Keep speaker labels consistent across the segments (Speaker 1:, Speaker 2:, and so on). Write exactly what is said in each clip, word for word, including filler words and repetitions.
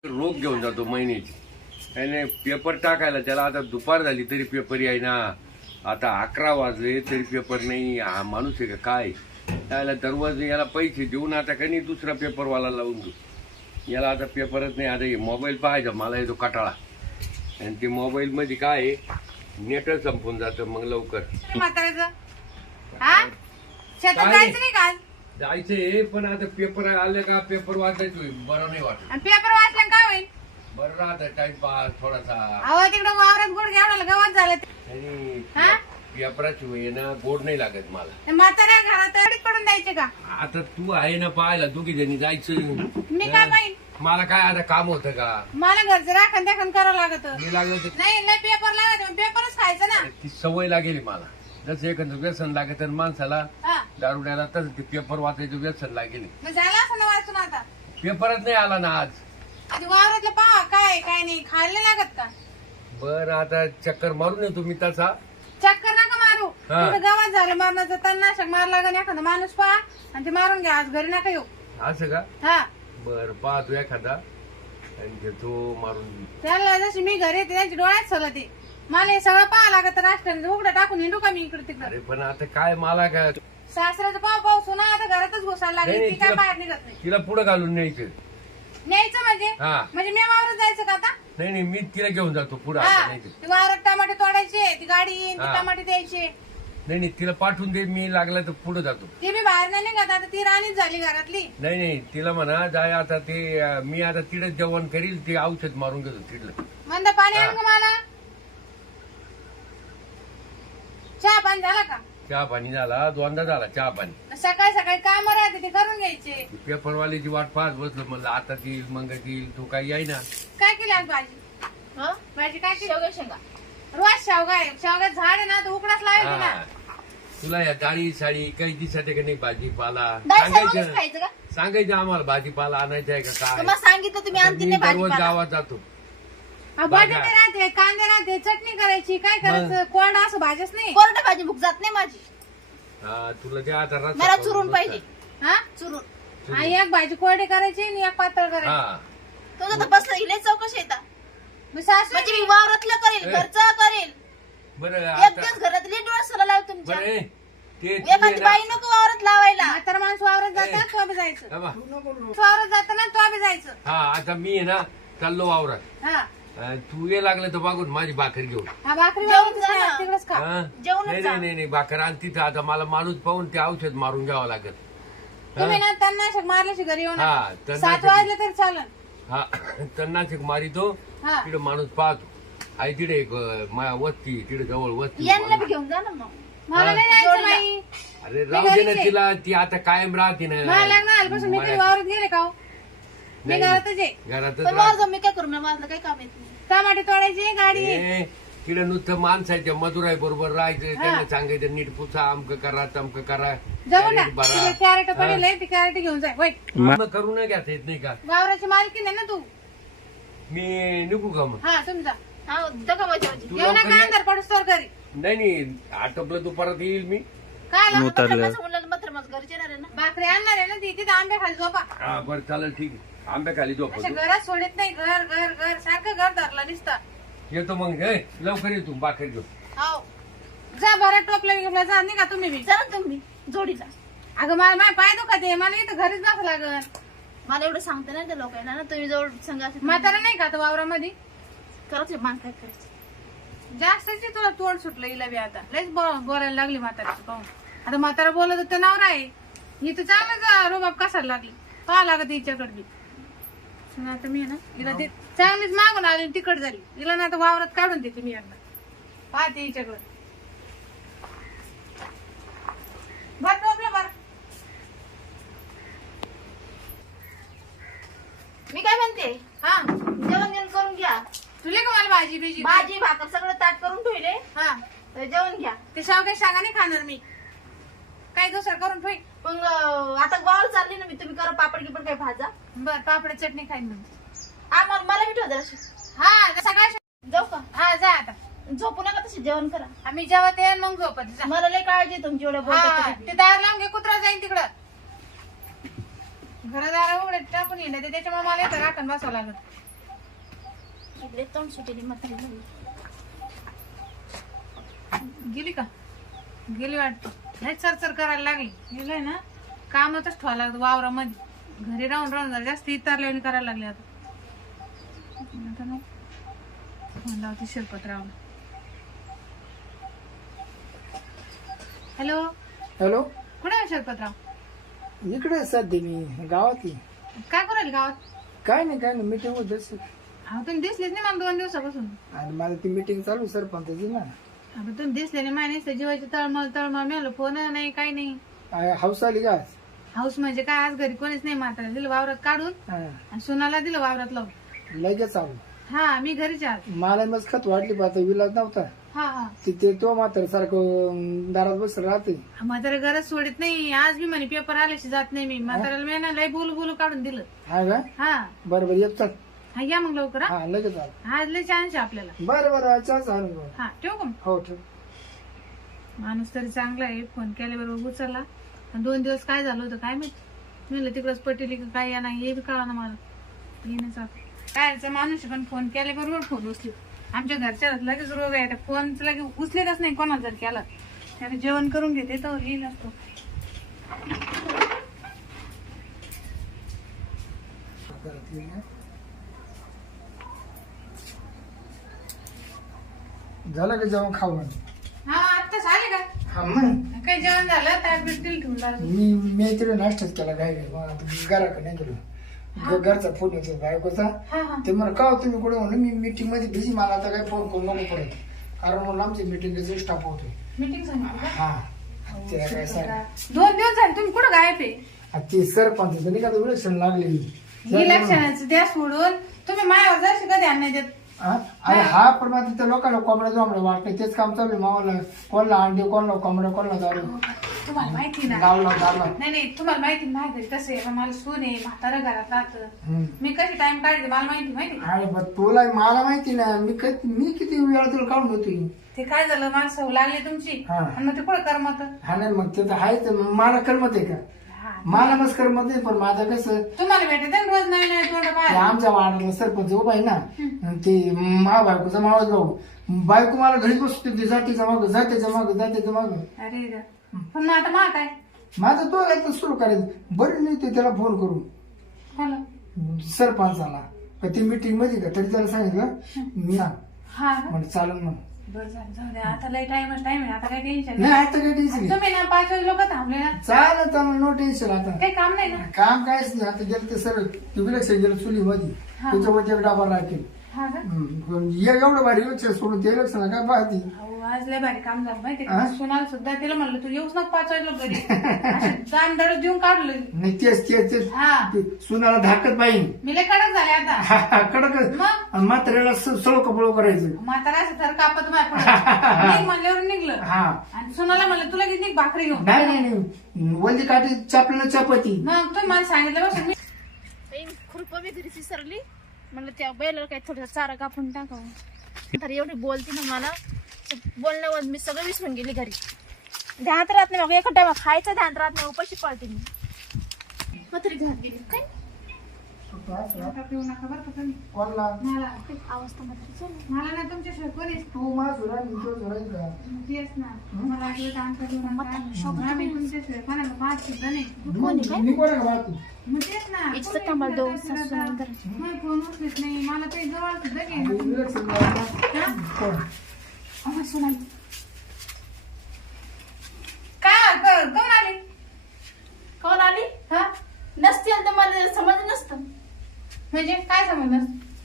Speaker 1: रोग घेऊन जातो महिन्याची आणि पेपर टाकायला त्याला आता दुपार झाली तरी पेपर ना आता अकरा वाजले तरी पेपर नाही. हा माणूस आहे का काय? त्याला दरवाज याला पैसे देऊन आता काही दुसरा पेपरवाला लावून घेऊ. याला आता पेपरच नाही. आता मोबाईल पाहायचा मला येतो कटाळा आणि ते मोबाईल मध्ये काय नेट संपून जातं मग लवकर. जायचंय पण आता पेपर आले का पेपर वाचायचं होईल बरं नाही वाटत.
Speaker 2: पेपर वाचलं काय होईल?
Speaker 1: बरं राहत टाइमपास थोडासा.
Speaker 2: अहो तिकडे वावरात गोड घ्यावं गवत झालं
Speaker 1: आणि पेपराची वेळ ना गोड नाही लागत मला.
Speaker 2: म्हाताऱ्या घरात अडीच पडून द्यायचे का?
Speaker 1: आता तू आहे ना पाहायला दोघी जणी जायचं.
Speaker 2: मी काय पाहिजे?
Speaker 1: मला काय आता काम होतं का?
Speaker 2: मला घरचं राखण देखण करावं लागत.
Speaker 1: मी लागलं तर
Speaker 2: नाही लय पेपर लागत पेपरच खायचं ना.
Speaker 1: ती सवय लागेली मला. जसं एखादं व्यसन लागत तर माणसाला दारुड्याला तसं ते पेपर वाचायचं व्यसन लागेल.
Speaker 2: झालं असं ना वाचून आता
Speaker 1: पेपरच नाही आला ना आज.
Speaker 2: आधी वावरातलं पहा काय काय नाही खायला लागत का?
Speaker 1: बरं आता चक्कर मारून येतो मी तसा.
Speaker 2: चक्कर नका मारू. गवत झालं मारण्याचं तणनाशक मारला लागेल एखादा माणूस पहा आणि ते मारून घ्या. आज घरी नका येऊ.
Speaker 1: असं का?
Speaker 2: हा
Speaker 1: बर पाहतो एखादा आणि घेतो मारून.
Speaker 2: त्याला जशी मी घरी येते त्यांच्या डोळ्यात सगळं ते मला हे सगळं पाहा लागत. राष्ट्राने उघडं टाकून हिंडू का मी इकडे तिकडे?
Speaker 1: अरे पण आता काय मला काय
Speaker 2: सासऱ्याचं पाव पाव सुना आता घरातच घुसायला लागली. ती काय बाहेर निघत नाही.
Speaker 1: तिला पुढे घालून न्यायचं.
Speaker 2: न्यायचं म्हणजे
Speaker 1: हा
Speaker 2: म्हणजे मी वावरात जायचं का आता?
Speaker 1: नाही नाही मी तिला घेऊन जातो पुढे.
Speaker 2: ती वावरात टमाटे तोडायचे ती गाडी येईन ती टमाटे द्यायचे.
Speaker 1: नाही नाही तिला पाठवून दे मी लागला तर पुढे जातो.
Speaker 2: ती मी बाहेर नाही निघत आता ती राणीच झाली घरातली.
Speaker 1: नाही नाही तिला म्हणा जाय आता ते मी आता तिडच जेवण करील ते औषध मारून घेतो तिडलं.
Speaker 2: मंद पाणी आण का मला? चहा पाणी झाला का?
Speaker 1: चहा पाणी झाला दोनदा झाला चहा पाणी.
Speaker 2: सकाळी सकाळी काम राहते ते करून घ्यायचे.
Speaker 1: पेपरवाल्याची वाट पाहत बसलो म्हणलं आता येईल मग येईल तू काही याय ना.
Speaker 2: काय केली आज भाजी? भाजी काय केली? शेवगा शेंगा. रोज शेवगा आहे. शेवगा झाड आहे ना तर उकडाच लावायची ना.
Speaker 1: तुला या डाळी साडी काही दिसते का नाही भाजीपाला
Speaker 3: सांगायचं
Speaker 1: सांगायचं सांगायचं आम्हाला भाजीपाला आणायचा आहे का काय?
Speaker 3: सांगितलं तुम्ही आणते नाही
Speaker 1: दररोज
Speaker 3: भाजीपाला.
Speaker 1: गावात जातो.
Speaker 2: बटाटे राहते कांदे राहते चटणी करायची काय करायचं कोरडा असं भाजीच नाही.
Speaker 3: कोरडं भाजी भूक जात नाही माझी.
Speaker 1: हा तुला ते आता रस्सा
Speaker 3: मला
Speaker 1: करून
Speaker 3: चुरून
Speaker 1: बसता.
Speaker 3: पाहिजे.
Speaker 2: हा
Speaker 3: चुरून
Speaker 2: आणि एक भाजी कोरडी करायची आणि एक पातळ करायची.
Speaker 1: हा
Speaker 3: तुझं तर बसलं हिले चौकशी येतात.
Speaker 2: मी सासू
Speaker 3: म्हणजे मी वावरातलं करेल
Speaker 1: ए.
Speaker 3: घरचं करेल
Speaker 1: बरं
Speaker 3: एक
Speaker 1: आता
Speaker 3: दिवस घरातली डोळा सोला लाव तुमच्या.
Speaker 1: बरं ए, ते
Speaker 3: एखादी बाई नको वावरात लावायला.
Speaker 2: म्हातारा माणूस वावरात जातात तो बी जायचं.
Speaker 1: हा बा.
Speaker 2: वावरात जाताना तो बी जायचं.
Speaker 1: हा आता मी आहे ना चाललो वावरात.
Speaker 2: हा
Speaker 1: अं, तू ये लागलं तर बघून माझी भाकर घेऊन.
Speaker 2: हा भाकरी
Speaker 3: जेवून
Speaker 2: वावरातच
Speaker 3: जा ना.
Speaker 2: खा, तिकडच खा.
Speaker 1: हा?
Speaker 3: जेवूनच
Speaker 1: नाही
Speaker 3: जा.
Speaker 1: नाही नाही नाही, भाकर आण तिथं. आता मला माणूस पाहून ते औषध मारून घ्यावं लागत.
Speaker 2: तुम्ही ना तणनाशक मारल्याशी घरी येऊ
Speaker 1: हा,
Speaker 2: नका.
Speaker 1: तणनाशक-
Speaker 2: सात वाजले तरी चालन.
Speaker 1: हा तणनाशक मारितो.
Speaker 2: हा
Speaker 1: तिकडे माणूस पाहतो आहे तिकडे एक अं, मा- वस्ती तिकडे जवळ वस्ती.
Speaker 3: यांना बी घेऊन जा ना मग.
Speaker 2: मला नाही जायचं बाई.
Speaker 1: अरे राहू दे ना
Speaker 2: घरीच आहे.
Speaker 1: तिला ती आता कायम राहते ना.
Speaker 2: मला लग्न आल्यापासून मी कधी वावरात गेले का हो? मी
Speaker 1: नाही,
Speaker 2: घरातच आहे.
Speaker 1: घरातच
Speaker 3: पण
Speaker 1: राहते.
Speaker 3: वावर जाऊन मी काय करू ना माझं काही काम येत नाही.
Speaker 2: टमाटे तोडायची गाडी येईल.
Speaker 1: ए, तिकडे नुसतं माणसाच्या मधुराई बरोबर राहायचं. त्यांना सांगायचं नीट पुसा अमक करा तमक करा
Speaker 2: जाऊ ना
Speaker 1: कॅरेट भरा.
Speaker 2: तिला कॅरेट पडेल आहे, ती कॅरेट घेऊन जाय. वय
Speaker 1: मग करू न घ्यायचं येत नाही का?
Speaker 2: वावराची मालकी नाही ना तू.
Speaker 1: मी निघू का मग?
Speaker 2: हा समजा
Speaker 3: हा दका माझी माझी.
Speaker 1: तू
Speaker 2: येऊ
Speaker 1: लवकर
Speaker 2: नका
Speaker 1: ये.
Speaker 2: अंधार पडूस तर घरी.
Speaker 1: नाही नाही आटोपलं तू परत येईल मी.
Speaker 2: काय लागलं?
Speaker 3: माझं म्हणलं मात्र माझं घरचे येणार आहे ना.
Speaker 2: भाकरी आणणार आहे ना ती तिथे आंबे खाली झोपा.
Speaker 1: हा बरं चालेल ठीक आहे. आंब्या खाली
Speaker 2: अशा
Speaker 1: झोपतो
Speaker 2: घरात सोडत नाही. घर घर घर सारखं घर धरलं नुसतं.
Speaker 1: येतो मग. ए, लवकर येतो भाकर घेऊ.
Speaker 2: हो जा बरं टोपलं बिपलं जा निघा तुम्ही बी.
Speaker 3: चला तुम्ही जोडीला.
Speaker 2: अगं मला माझ्या पाय दुखत आहे. मला इथं घरीच बसावं लागल.
Speaker 3: मला एवढं सांगते ना त्या लोकांना ना तुम्ही जवळ संघ
Speaker 2: म्हातारा नाही का आता वावरामध्ये?
Speaker 3: करत मान काय करायचं.
Speaker 2: जास्तच तुला तोड सुटलं हिला बी आता. लयच बो- बोलायला लागली म्हाताऱ्याचं पाहून. आता म्हातारा बोलत होतं नवरा आहे. इथं चांगलंच रोबाब कसायला लागली. पाहा लागत हिच्याकडे बी. मग आता मी आहे ना हिला ते चांगलीच मागून आली तिकड झाली. हिला ना आता वावरात काढून देते मी एकदा. पाहते हिच्याकडे. बर टोपलं बर.
Speaker 3: मी काय म्हणते
Speaker 2: हा
Speaker 3: जेवण जेवण करून घ्या.
Speaker 2: तुले का मला भाजी बिजी?
Speaker 3: भाजी भाकर सगळं ताट करून ठेवले.
Speaker 2: हा
Speaker 3: तर जेवण घ्या.
Speaker 2: ते शावगे शागा नाही खाणार मी. काय दुसरं करून ठेव.
Speaker 3: मग अं, आता गावाला चालली ना मी. तुम्ही करा पापड गिपड काही भाजा.
Speaker 2: बर पापड चटणी खाईन मी.
Speaker 3: हा मला मला बी ठेवा जराशी.
Speaker 2: हा सगळ्या
Speaker 3: जाऊ का?
Speaker 2: हा जा आता.
Speaker 3: झोपू नका तशी जेवण करा.
Speaker 2: आम्ही जेवत येईन मग झोपत जा.
Speaker 3: मला लय काळजी आहे तुमची. एवढं
Speaker 2: हा,
Speaker 3: बोलतात
Speaker 2: ते दार लावून घे कुत्रा जाईन तिकडं. घरादारा उघडे टाकून येईल त्याच्यामुळे मला इथं राखण बसावं लागत.
Speaker 3: इकडे तोंड सुटेली म्हातारी झाली.
Speaker 2: गेली का? गेली वाटतं. नाही चरचर करायला लागली. गेलंय ना कामातच ठेवायला लागतं वावरामध्ये. घरी राहून राहून जरा जास्त इतारल्याने करायला लागले आता. आता नाही फोन लावते शिरपतराव. हॅलो
Speaker 4: हॅलो,
Speaker 2: कुठे आहे शिरपतराव?
Speaker 4: इकडे सध्या मी गावात आहे.
Speaker 2: काय करेल गावात?
Speaker 4: काय नाही काय नाही मीटिंग होत असेल.
Speaker 2: अहो तुम्ही दिसलेच नाही मला दोन दिवसापासून.
Speaker 4: आणि मला ती मीटिंग चालू सरपंचाची ना.
Speaker 2: अहो तुम्ही दिसले नाही माहिती जीवाची तळमळ तळमळ मिळालं फोन नाही काही नाही.
Speaker 4: आ, हाऊस आली का आज?
Speaker 2: हाऊस म्हणजे काय आज घरी कोणीच नाही म्हातारा दिलं वावरात काढून
Speaker 4: हा,
Speaker 2: आणि सुनाला दिलं वावरात लावून.
Speaker 4: लगेच आलो.
Speaker 2: हा मी घरीच आहे.
Speaker 4: मला मग खत वाटली पाहता विलाज नव्हता.
Speaker 2: हा हा
Speaker 4: तिथे तो मात्र सारखं दारात बस राहते.
Speaker 2: म्हातारा गरज सोडित नाही. आज मी म्हणे पेपर आल्याशी जात नाही मी. म्हाताऱ्याला मी ना लय बोलू बोलू काढून दिलं.
Speaker 4: हा का?
Speaker 2: हा
Speaker 4: बरं बरं येत चाल.
Speaker 2: हा या मग लवकर हा.
Speaker 4: हा लगेच आलो.
Speaker 2: आज लय चान्स आहे आपल्याला.
Speaker 4: बरं बरं चाल चालू.
Speaker 2: हा ठेवू का मग?
Speaker 4: हो ठेव.
Speaker 2: माणूस तरी चांगला आहे. फोन केल्याबरोबर उचलला. आणि दोन दिवस काय झालं होतं काय माहित. म्हणलं तिकडच पटेली का काय या नाही हे बी कळा ना मला. येण्याचा कायचा माणूस पण फोन केल्याबरोबर फोन उचली. आमच्या घरच्या लगेच रोग आहे. फोन लगेच उचलेतच नाही कोणाला जर केला. त्याला जेवण करून घेते तर येईल असतो.
Speaker 4: झालं का जेवण खाऊन?
Speaker 2: हा आत्ताच आले का?
Speaker 4: हा मग
Speaker 2: काही जेवण झालं ताट बिस्टील ठेवून झालं.
Speaker 4: मी मी तिकडे नाश्ताच केला काय काय मग आता घराकडे नाही गेलो. घ- घरचा फोन येतो बायकोचा.
Speaker 2: हा हा
Speaker 4: ते मला का हो तुम्ही कुठे म्हणून मी मीटिंग मध्ये बिझी मला आता काही फोन करू नको पडत. कारण म्हणून आमची मीटिंग स्टाफ होतोय.
Speaker 2: मीटिंग सांगितली का?
Speaker 4: हा तिला काय सांग
Speaker 2: दोन दिवस झाले तुम्ही कुठं गायब आहे?
Speaker 4: ती सरपंच नाही का इलेक्शन लागली.
Speaker 2: इलेक्शनाचं द्या सोडून तुम्ही मायावर जशी कधी आणण्यात देत.
Speaker 4: हा? अरे हा पण मग त्या लोकांना कोंबड्या जोंबड्या वाटते तेच काम चालू आहे मावाला. कोणला अंडे कोणला कोंबड्या कोणला दारू
Speaker 2: तुम्हाला माहिती ना.
Speaker 4: लावला दारला.
Speaker 2: नाही नाही तुम्हाला माहिती माझ्या घरी कसं आहे. मला सून आहे म्हातारा घरात राहतं.
Speaker 4: हम्म.
Speaker 2: मी कशी टाइम काढते मला माहिती माहिती का?
Speaker 4: अरे पण तुला मला माहिती ना मी कधी मी किती वेळा तुला काढून होतो.
Speaker 2: ते काय झालं मला सव लागली तुमची
Speaker 4: हा.
Speaker 2: आणि मग ते कुठं करमत.
Speaker 4: हा नाही मग ते तर आहेच. मला करमत आहे का? मला मस्त करमत नाही पण माझं कसं
Speaker 2: तुम्हाला भेटत ना रोज नवीन नवीन तोंड
Speaker 4: ते
Speaker 2: पाहायला.
Speaker 4: आमच्या वार्डाला सरपंच उभा आहे ना. ते मा बायकोचा मावळ भाऊ बायको मला घरी बसतो ते जातीच्या माग जात्याच्या माग जात्याच्या माग.
Speaker 2: अरे रे. पण मग आता मा काय
Speaker 4: माझं तो एकदा सुरू करायचं. बरं नाही ते त्याला फोन करू
Speaker 2: झालं
Speaker 4: सरपंचाला का ती मीटिंग मध्ये का तरी त्याला सांगितलं मी ना
Speaker 2: हा का?
Speaker 4: म्हणजे चालून मग
Speaker 2: बरं झालं जाऊ द्या. आता लय टाइमच टाइम आहे. आता काही टेन्शन
Speaker 4: नाही
Speaker 2: नाही.
Speaker 4: आता काही टेन्शन नाही.
Speaker 2: तुम्ही ना पाच वाजे लोक थांबले ना
Speaker 4: चालेल चालेल नो टेन्शन. आता
Speaker 2: काही काम नाही ना.
Speaker 4: काम कायच नाही. आता गेलं ते सर विलक्षण गेलं चुली मध्ये त्याच्यावरती एक डाबा राखेल.
Speaker 2: हा का?
Speaker 4: एवढं भारी इलेक्शन सोडून ते इलेक्शन काय पाहती.
Speaker 2: अहो आज लय भारी काम झालं माहिती
Speaker 4: हा?
Speaker 2: का? सोनाला सुद्धा तिला म्हणलं तू येऊच नको पाच वाजता घरी. दाम दळ देऊन काढलं.
Speaker 4: नाही तेच तेच तेच
Speaker 2: हा
Speaker 4: ते सुनाला धाकत पाहिजे.
Speaker 2: मी लय कडक झाले आता.
Speaker 4: कडक
Speaker 2: मग
Speaker 4: म्हाताऱ्याला सळो कपळो करायचं.
Speaker 2: म्हातारा असं तर कापत माझ्या निघ म्हणल्यावर निघलं.
Speaker 4: हा
Speaker 2: आणि सोनाला म्हणलं तुला किती भाकरी घेऊन.
Speaker 4: नाही नाही नाही वल्दी काठी चापलं चपाती.
Speaker 2: मग तुम्ही मला सांगितलं बस मी
Speaker 3: खुरप मी घरी विसरली. म्हणलं त्या बैलाला काही थोडस चारा कापून टाकावं. तर एवढी बोलती ना मला ते बोलण्यावर मी सगळं विसरून गेली घरी. ध्यानात राहत नाही. मग एका टाइम खायचं ध्यान राहत नाही. उपाशी पळते मी. मग तरी घरात गेली काय
Speaker 2: नका पिऊ नका बरं का तुम्ही.
Speaker 4: कोणला
Speaker 2: मला
Speaker 3: अवस्था मात्र
Speaker 2: मला ना तुमच्याशिवाय कोणीच
Speaker 4: तू माझ झुरा मी तो झुरायच का?
Speaker 2: तेच ना मला आठवत आमचा देऊ नका. आम्ही तुमच्याशिवाय कोणाला पाहत सुद्धा नाही.
Speaker 3: कोणी काय
Speaker 4: मी कोणा बाकी
Speaker 2: मग तेच ना
Speaker 3: इथं
Speaker 2: कोणी
Speaker 3: कामाला
Speaker 2: इकडं
Speaker 3: जाऊन
Speaker 2: तिकडं
Speaker 3: सासू
Speaker 2: जात.
Speaker 3: करायची.
Speaker 2: मग फोन उचलत नाही. मला काही जवळ सुद्धा घे.
Speaker 4: इलेक्शन कोण
Speaker 3: अहो सोनाली
Speaker 2: काय क- कोण आले?
Speaker 3: कोण आली
Speaker 2: हा
Speaker 3: नसती तर मला समज नसतं.
Speaker 2: म्हणजे काय समजलं?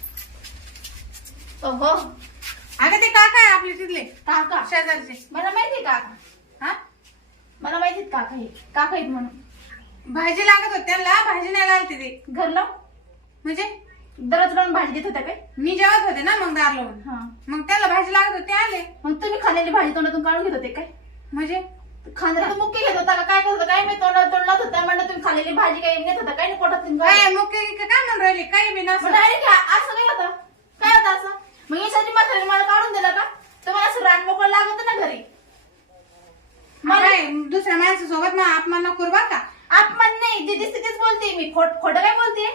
Speaker 3: ओहो
Speaker 2: अगं ते काका आहे आपले तिथले
Speaker 3: काका
Speaker 2: शेजारचे.
Speaker 3: मला माहिती काका
Speaker 2: हा
Speaker 3: मला माहितीत काका हे काका आहेत म्हणून.
Speaker 2: भाजी लागत होती त्यांना. भाजी नाही लागली ते
Speaker 3: घरला
Speaker 2: म्हणजे
Speaker 3: दररोज लावून भाजी देत होत्या काय?
Speaker 2: मी जेवत होते ना मग दार लावून.
Speaker 3: हा
Speaker 2: मग त्याला भाजी लागत होती आले.
Speaker 3: मग तुम्ही खाल्लेली भाजी तोंडातून काढून घेत होते काय?
Speaker 2: म्हणजे
Speaker 3: खांद्याला मुक्के घेत होता का काय करत होता काय? मी तोंडात तोंडात होता म्हणलं तुम्ही खाल्लेली भाजी काही नेत होता काय नाही पोटात तुम्ही
Speaker 2: काय मुके गिके काय म्हणून राहिले काही बी नसं.
Speaker 3: डायरेक्ट असं काय होतं काय होतं असं? मग यासाठी म्हातारीने मला काढून दिलं का? तुम्हाला असं रान मोकळं लागत ना घरी.
Speaker 2: काय दुसऱ्या माणसासोबत मग अपमान नको करू बरं का.
Speaker 3: अपमान नाही जे दिसते तेच बोलते मी. खोट खोटं काय बोलते?
Speaker 2: काय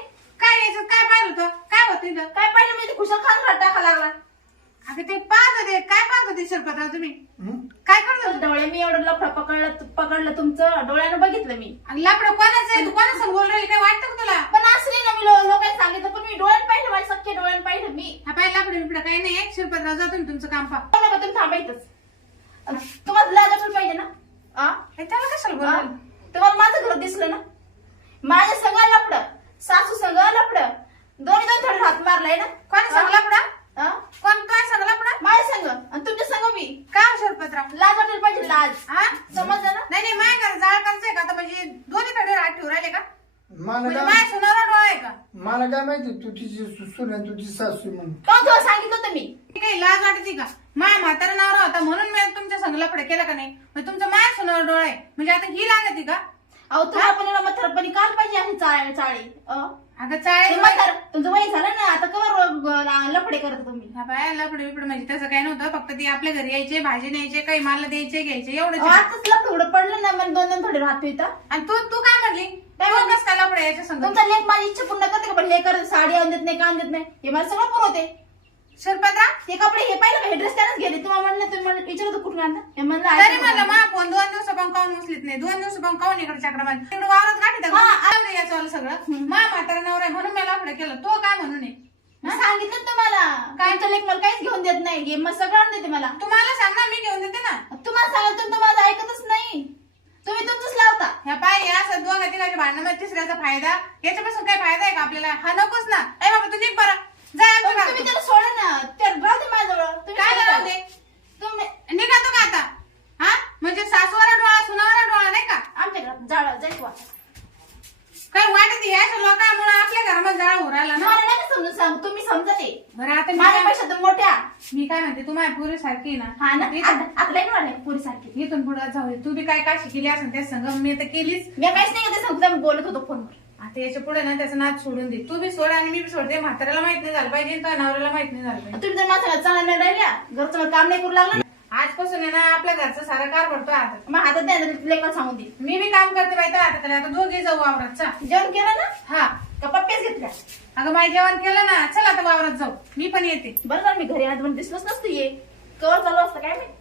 Speaker 2: काय यायचं काय पाहिलं होतं काय होतं इथं
Speaker 3: काय पाहिलं मी ते खुशाल खान घरात टाका लागला
Speaker 2: अगं ते पाहत होते काय पाहत होते शिरपतराव तुम्ही
Speaker 4: हं?
Speaker 2: काय करत होते
Speaker 3: डोळे मी एवढं लफडा पकडलं पकडलं तुमचं डोळ्यानं बघितलं मी
Speaker 2: आणि लाकडं कोणाचं आहे तू कोणासंग बोल राहिली काय वाटतं का तुला
Speaker 3: पण असली ना मी लो- लोकांनी सांगितलं पण मी डोळ्यात पाहिलं माझ्या सख्खे डोळ्यात पाहिलं मी
Speaker 2: हा पाहिलं लाकडं बिकडं काही नाही शिरपतराव जा तुम्ही तुमचं काम पहा
Speaker 3: पण नका तुम्ही थांबायचंच तुम्हाला लाज वाटलं पाहिजे ना आ?
Speaker 2: हे त्याला कशाला
Speaker 3: आ?
Speaker 2: बोलायला
Speaker 3: तुम्हाला माझं घर दिसलं ना माझ्या संघ लपड सासू संघ लपड दोन्ही दोन थोडे हात मारलाय ना
Speaker 2: कोणी सांग लाकडा
Speaker 3: आ?
Speaker 2: कोण काय सांग लाकडा
Speaker 3: माझ्या संघ आणि तुमच्या संघ मी
Speaker 2: काय हो शिरपतराव
Speaker 3: लाज वाटेल पाहिजे लाज
Speaker 2: हा
Speaker 3: समजलं ना
Speaker 2: नाही नाही माझ्या घर जाळ करायचंय का आता म्हणजे दोन्ही कडे हात ठेवून राहिले का
Speaker 4: मला
Speaker 2: म्हणजे
Speaker 4: काय
Speaker 2: माझ्या सुनारा डोळा आहे का
Speaker 4: मला काय माहिती तू तिची सुसून आहे तुझी सासू म्हणून
Speaker 3: पण तुला सांगितलं होतं मी
Speaker 2: ती काही लाज वाटते का माया म्हातारा नवरा होता म्हणून मी तुमच्या संग लफडे केला का नाही मग तुमचा माया सुनारा डोळा आहे म्हणजे आता ही लागते का
Speaker 3: अहो तुम्हाला पण एवढा म्हातारपणी काल पाहिजे आहे चाळे चाळे अ?
Speaker 2: अगं चाळे
Speaker 3: ते म्हातार तुमचं वय झालं ना आता कवर लफडे करत तुम्ही
Speaker 2: हा बाय लफडे बिपडे म्हणजे तसं काही नव्हतं फक्त ती आपल्या घरी यायचे भाजी न्यायचे काही मला द्यायचे घ्यायचे एवढंच
Speaker 3: अहो,
Speaker 2: आहे.
Speaker 3: आताच लफडं पडलं ना मला दोन दोन थोडे राहतो इथं
Speaker 2: आणि तू तू काय म्हणली
Speaker 3: काय
Speaker 2: तू कसं काय लफडे यायच्या संग
Speaker 3: तुमचा लेख माझी इच्छा पूर्ण करते का पण हे करत साडी आणून देत नाही काम देत नाही हे मला सगळं पुरवते
Speaker 2: शिरपतराव
Speaker 3: ते कपडे हे पाहिलं का हे ड्रेस त्यानंच गेले तुम्हाला म्हणलं तुम्ही म्हणलं विचारत होतं कुठून आणलं हे म्हणलं
Speaker 2: तरी
Speaker 3: आहे
Speaker 2: म्हणलं मा फोन दोन दिवस पण काऊन उचलीत नाही दोन दिवस पण काऊन इकडे चक्रमान तिकडे वावरात गाठी
Speaker 3: हा,
Speaker 2: टाकून याचं वालं सगळं मा म्हातारा नवरा आहे म्हणून मी लफडे केलं तो काय म्हणून आहे
Speaker 3: मी सांगितलं तुम्हाला काय तुमचं लेख मला काहीच घेऊन देत नाही हे मग सगळं आणून देते मला
Speaker 2: तुम्हाला सांग ना मी घेऊन देते ना
Speaker 3: तुम्हाला सांगितलं तुम्ही तर माझं ऐकतच नाही तुम्ही तुमचंच लावता
Speaker 2: ह्या पाय या असं दोघा तिघाच्या भांडणामध्ये तिसऱ्याचा फायदा याच्यापासून काय फायदा आहे का आपल्याला हा नकोच ना ए बाबा तू निघ बरं जा
Speaker 3: पण
Speaker 2: आमच्या
Speaker 3: तुम्ही
Speaker 2: घरातून.
Speaker 3: त्याला सोडा ना त्या राहू दे माझ्याजवळ तुम्ही
Speaker 2: काय
Speaker 3: काय
Speaker 2: राहू दे?
Speaker 3: तुम्ही
Speaker 2: निघातो का आता हा म्हणजे सासूवाला डोळा सुनावाला डोळा नाही का
Speaker 3: आमच्या घरात जाळ जायचं वाटत
Speaker 2: काय वाटत यायचं लोकांमुळे आपल्या घरामध्ये जाळ उरायला ना
Speaker 3: मला नाही समजून सांग तुम्ही समजते
Speaker 2: बरं आता मी काय-
Speaker 3: माझ्यापेक्षा तर मोठ्या
Speaker 2: मी काय म्हणते तू माझ्या पुरी सारखी ना
Speaker 3: हा ना
Speaker 2: इथून-
Speaker 3: आता आता नाही वाटत पुरी सारखी
Speaker 2: इथून पुढे जाऊ दे. तू बी काय काय शिकली असेल त्या संग मी तर केलीच
Speaker 3: मी काहीच नाही ते सांगतो आम्ही बोलत होतो फोनवर
Speaker 2: आता याच्या पुढे ना त्याचं नाच सोडून दे तू बी सोड आणि मी बी सोडते म्हाताऱ्याला माहित नाही झालं पाहिजे आणि नवऱ्याला माहित नाही झालं पाहिजे
Speaker 3: तुम्ही तर माझ्या चांगल्या नाही राहिल्या घरचं काम नाही करू लागलं
Speaker 2: आजपासून आहे ना आपल्या घरचा सारा कार भरतो आता
Speaker 3: मग हातात द्या लेकर सांगून दे
Speaker 2: मी बी काम करते बाई तर आता आता दोघे जाऊ वावरात चा
Speaker 3: जेवण केलं ना
Speaker 2: हा
Speaker 3: का पप्प्याच घेतल्या
Speaker 2: अगं माझी जेवण केलं ना चल आता वावरात जाऊ मी पण येते
Speaker 3: बरं झालं मी घरी आज पण दिसलोच नसतं ये कवर चालू असतं काय माहिती